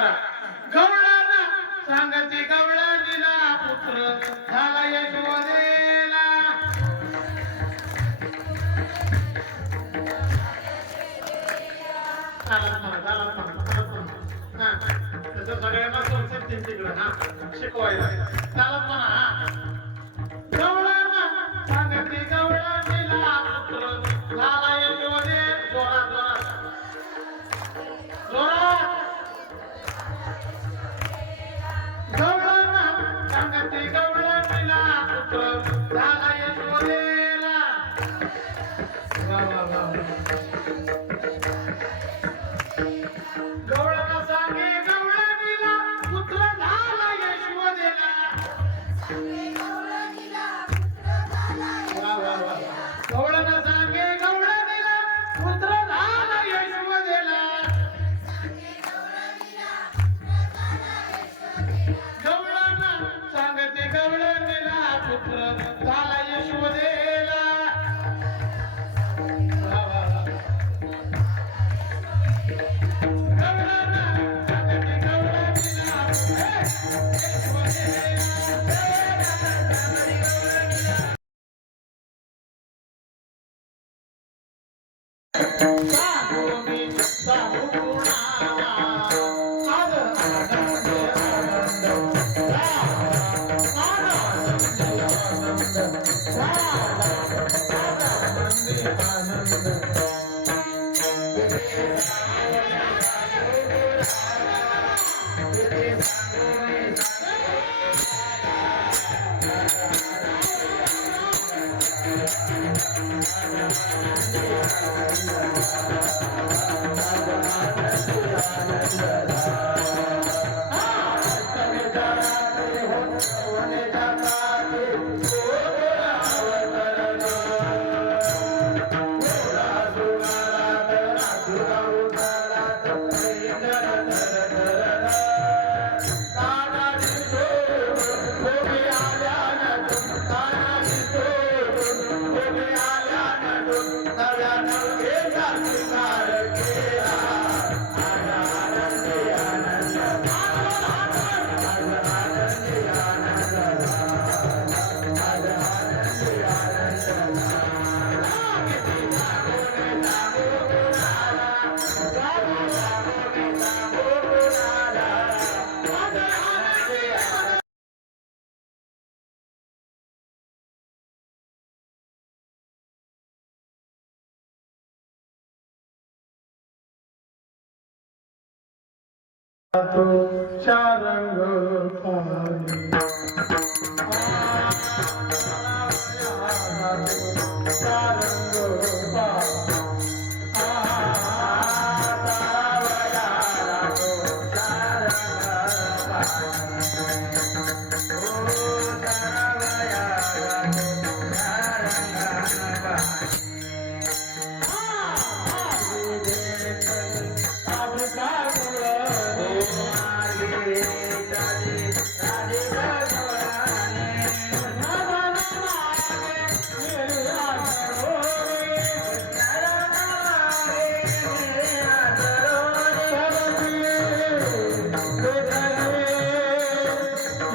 करा. गवळाना सांगते गवळानीला पुत्र झाला यशोदेला. सगळ्यांना कॉन्सेप्ट तिकडे शिकवायला. चालत म्हणा Thank you. চারঙ্গ পানি।